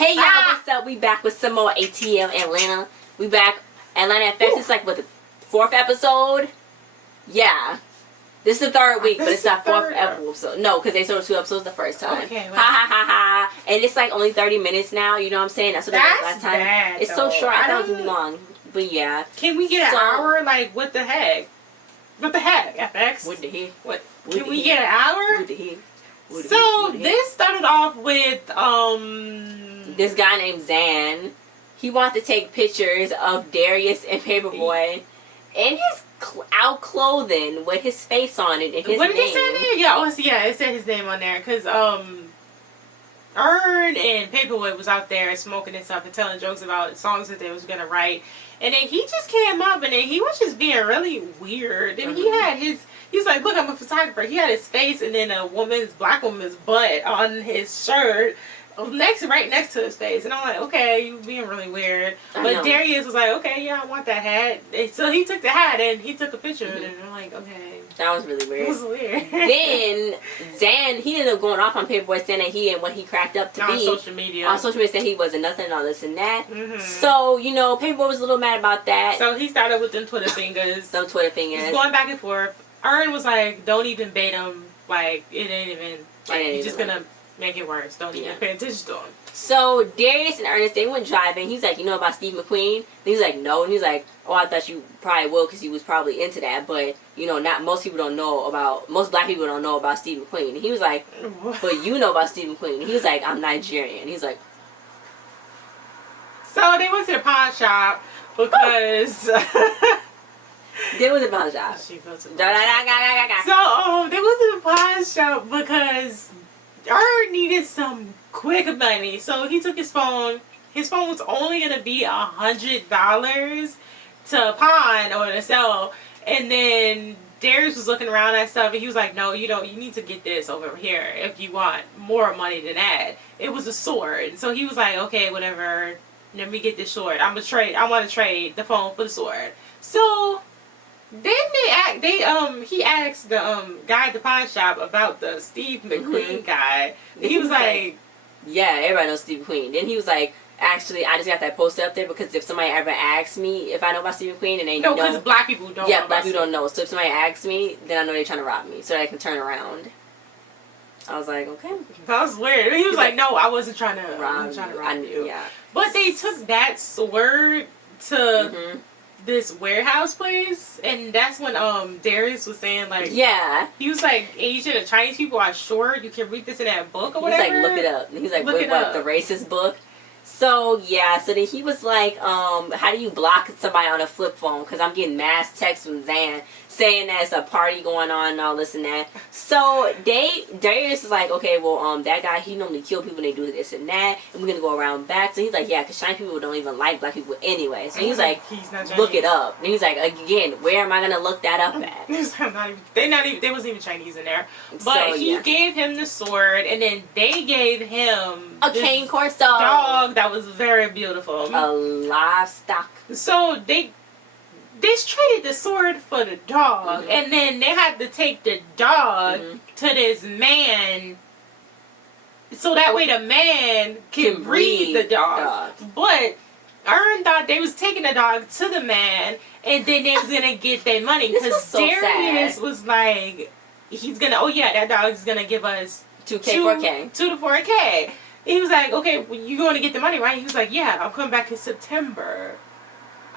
Hey y'all, what's up? We back with some more ATL Atlanta. We back Atlanta FX. It's like what, the 4th episode? Yeah. This is the 3rd week, but it's our 4th episode. No, because they sold 2 episodes the first time. Okay, ha ha ha ha. And it's like only 30 minutes now, you know what I'm saying? That's what it was last time. Bad, it's so short, I thought it was long. But yeah. Can we get an hour? Like, what the heck? What the heck, FX? What the heck? What? Can we get an hour? What the heck? So this started off with this guy named Zan. He wanted to take pictures of Darius and Paperboy in his out clothing with his face on it and his what did name. it say there? Yeah, it said his name on there because Earn and Paperboy was out there smoking and stuff and telling jokes about songs that they was gonna write, and then he just came up and then he was just being really weird, and he was like, look, I'm a photographer. He had his face and then a black woman's butt on his shirt right next to his face, and I'm like, okay, you being really weird. But Darius was like, okay, yeah, I want that hat. And so he took the hat and he took a picture of it, and I'm like, okay. That was really weird. It was weird. Then Zan, he ended up going off on Paperboy saying that he and what he cracked up to be on social media. On social media, said he wasn't nothing and all this and that. So, you know, Paperboy was a little mad about that. So he started with them Twitter fingers. Some Twitter fingers. He's going back and forth. Earn was like, don't even bait him. Like, it ain't even, like, you're just gonna make it worse. Don't even pay attention to him. So Darius and Ernest, they went driving. He's like, you know about Steve McQueen? And he's like, no. And he's like, oh, I thought you probably will because he was probably into that. But, you know, most black people don't know about Steve McQueen. And he was like, but you know about Steve McQueen. And he was like, I'm Nigerian. And he's like. So they went to the pawn shop because. They went to the pawn shop. So, they went to the pawn shop because Earn needed some quick money. So he took his phone. His phone was only going to be $100 to pawn or to sell. And then Darius was looking around at stuff and he was like, no, you need to get this over here if you want more money than that. It was a sword. So he was like, okay, whatever. Let me get this sword. I want to trade the phone for the sword. So then he asked the guy at the pawn shop about the Steve McQueen guy. He was like, yeah, everybody knows Steve McQueen. Then he was like, actually, I just got that poster up there because if somebody ever asks me if I know about Steve McQueen and they know, because black people don't. Yeah, black people don't know. So if somebody asks me, then I know they're trying to rob me, so that I can turn around. I was like, okay. That was weird. He was like, no, I wasn't trying to rob you. Yeah. But they took that sword to this warehouse place, and that's when Darius was saying, like, he was like, Asian and Chinese people are short, you can read this in that book or whatever. He's like, look it up. And he's like, what, the racist book? So yeah, so then he was like, how do you block somebody on a flip phone? Because I'm getting mass texts from Zan saying there's a party going on and all this and that. So Darius is like, okay, well, that guy, he normally kill people and they do this and that, and we're gonna go around back. So he's like, yeah, because Chinese people don't even like black people anyway. So he's like, look it up. And he's like, again, where am I gonna look that up at? They wasn't even Chinese in there. But so, he gave him the sword, and then they gave him a cane corso dog that was very beautiful. A livestock. So they traded the sword for the dog, and then they had to take the dog to this man, so that way the man can breed the dog. But Earn thought they was taking the dog to the man, and then they was gonna get their money because Darius was like, he's gonna, oh yeah, that dog's gonna give us 2 to 4K. He was like, okay, well, you're going to get the money, right? He was like, yeah, I'm coming back in September.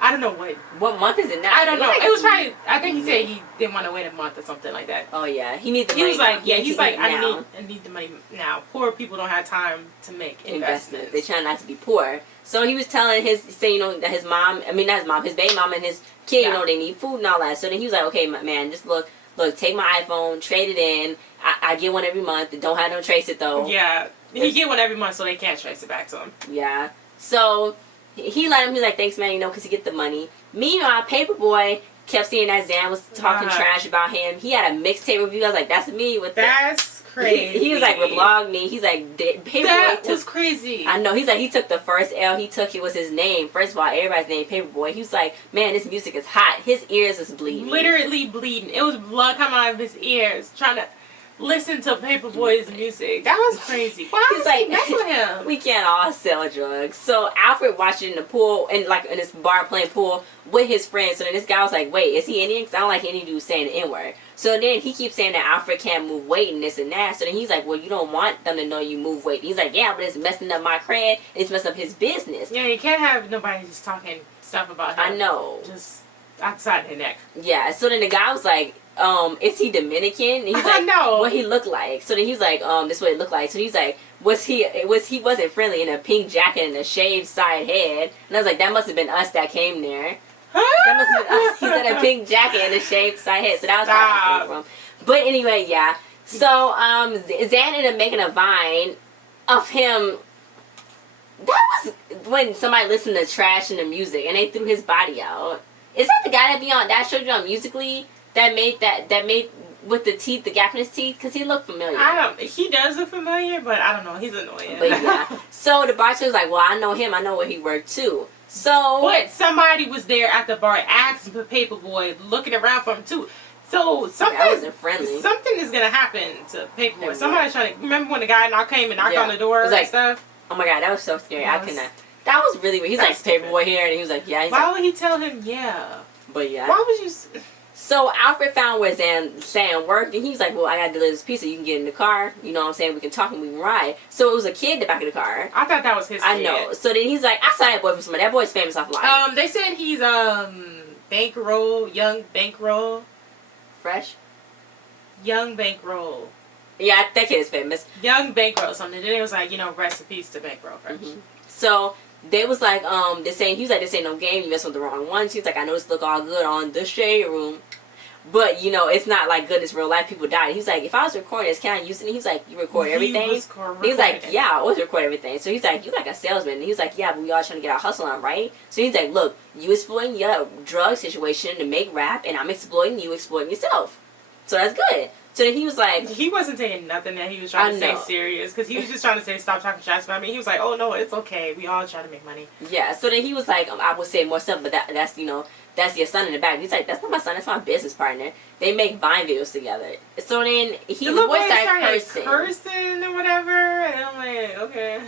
I don't know what month is it now? I don't know. It was probably, I think he said he didn't want to wait a month or something like that. Oh, yeah. He needs the money. He was like, yeah, he's like, I need the money now. Poor people don't have time to make investments. They try not to be poor. So he was telling that his mom, I mean, not his mom, his baby mom and his kid, you know, they need food and all that. So then he was like, okay, man, just look, take my iPhone, trade it in. I get one every month. Don't have no trace it, though. Yeah. He get one every month so they can't trace it back to him. Yeah. So he let him. He's like, thanks, man, you know, because he get the money. Meanwhile, Paperboy kept seeing that Zan was talking trash about him. He had a mixtape review. I was like, that's me. That's crazy. He was like, reblog me. He's like, Paperboy was crazy. I know. He's like, he took the first L he took. It was his name. First of all, everybody's name Paperboy. He was like, man, this music is hot. His ears is bleeding. Literally bleeding. It was blood coming out of his ears. listen to Paperboy's music. That was crazy. Why He's was like, he mess with him? we can't all sell drugs. So Alfred watched it in the pool, and like in this bar playing pool with his friends. So then this guy was like, wait, is he Indian? Because I don't like any dude saying the N-word. So then he keeps saying that Alfred can't move weight and this and that. So then he's like, well, you don't want them to know you move weight. He's like, yeah, but it's messing up my cred. It's messing up his business. Yeah, you can't have nobody just talking stuff about him. I know. Just outside the neck. Yeah, so then the guy was like, is he Dominican? And he's like, no. what he look like? So then he's like, this is what it looked like. So he's like, he wasn't friendly in a pink jacket and a shaved side head. And I was like, that must have been us that came there. That must have been us. He's in a pink jacket and a shaved side head. So that was where I was from. But anyway, yeah. So Zan ended up making a Vine of him. That was when somebody listened to Trash and the music and they threw his body out. Is that the guy that be on that showed you on Musically that made with the teeth, the gap in his teeth? Because he looked familiar. He does look familiar, but I don't know. He's annoying. But yeah. So the bartender was like, well, I know him. I know where he worked too. So. But somebody was there at the bar asking for Paperboy, looking around for him too. So something wasn't friendly. Something is gonna happen to Paperboy. Somebody's trying to. Remember when the guy came and knocked on the door and stuff? Oh my god, that was so scary. I couldn't. That was really weird. He's like, Paperboy here, and he was like, yeah. Why would he tell him, yeah? But yeah. Why would you? So Alfred found where Zan worked, and he was like, well, I got to deliver this pizza. You can get in the car. You know what I'm saying? We can talk and we can ride. So it was a kid in the back of the car. I thought that was his kid. I know. So then he's like, I saw that boy from somebody. That boy's famous offline. They said he's, young bankroll. Fresh? Young bankroll. Yeah, that kid is famous. Young bankroll something. Then it was like, rest in peace to bankroll fresh. Mm-hmm. So they was like, he was like, this ain't no game, you mess with the wrong ones. He was like, I know this look all good on the Shade Room, but it's not like good as real life. People died. He was like, if I was recording this, can I use it? And he was like, you record everything? He was like, yeah, I always record everything. So he's like, you like a salesman. And he was like, yeah, but we all trying to get our hustle on, right? So he's like, look, you exploiting your drug situation to make rap, and I'm exploiting you, exploiting yourself. So that's good. So then he was like... He wasn't saying nothing that he was trying to say serious. Because he was just trying to say, stop talking trash about me. He was like, oh, no, it's okay. We all trying to make money. Yeah. So then he was like, I would say more stuff, but that's your son in the back. He's like, that's not my son. That's my business partner. They make Vine videos together. So then the boy started cursing or whatever. And I'm like, okay.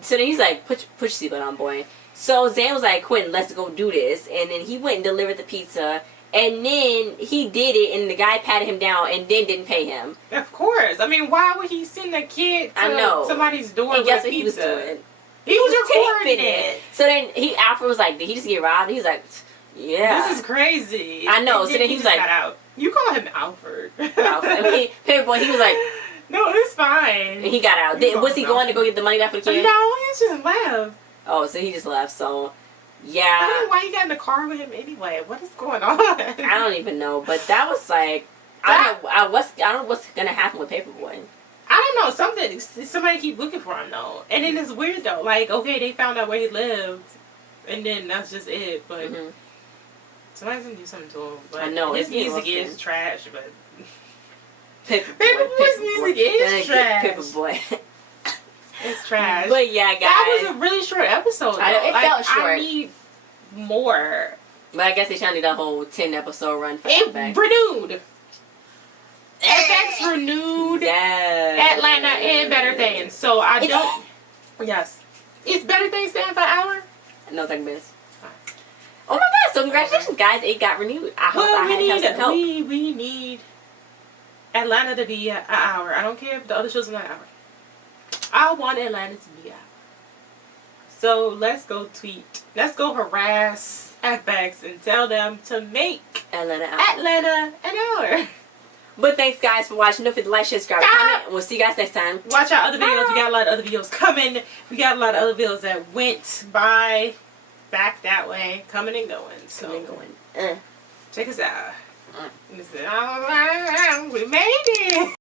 So then he's like, put your seatbelt on, boy. So Zan was like, Quentin, let's go do this. And then he went and delivered the pizza. And then he did it, and the guy patted him down and then didn't pay him. Of course. I mean, why would he send a kid to somebody's door and with guess what pizza? He was doing? He was recording it. So then Alfred was like, did he just get robbed? He was like, yeah. This is crazy. I know. And so then he was like... got out. You call him Alfred. Alfred. Paperboy, he was like... No, it's fine. And he got out. Was he going to go get the money back for the kid? No, he just left. Oh, so he just left, so... Yeah. I don't know why you got in the car with him anyway. What is going on? I don't even know, but that was like... I don't know what's going to happen with Paperboy. I don't know. Somebody keep looking for him, though. And then it's weird, though. Like, okay, they found out where he lived, and then that's just it, but... Mm-hmm. Somebody's going to do something to him. But I know. His music is trash, but... Paperboy's music is trash. Paperboy. It's trash. But yeah, guys. That was a really short episode. It felt short. I need more. But I guess they trying to do the whole 10 episode run for FX. Renewed. FX renewed. Yes. Atlanta and Better Things. So I don't. Yes. Is Better Things staying for an hour? No, thank goodness. Oh my god! So congratulations, guys! It got renewed. I hope I had some help. We need Atlanta to be an hour. I don't care if the other shows are not an hour. I want Atlanta to be out. So let's go tweet. Let's go harass FX and tell them to make Atlanta an hour. But thanks guys for watching. Don't forget to like, share, subscribe, comment. We'll see you guys next time. Watch our other videos. We got a lot of other videos coming. We got a lot of other videos that went by back that way. Coming and going. So coming and going. Check us out. We made it.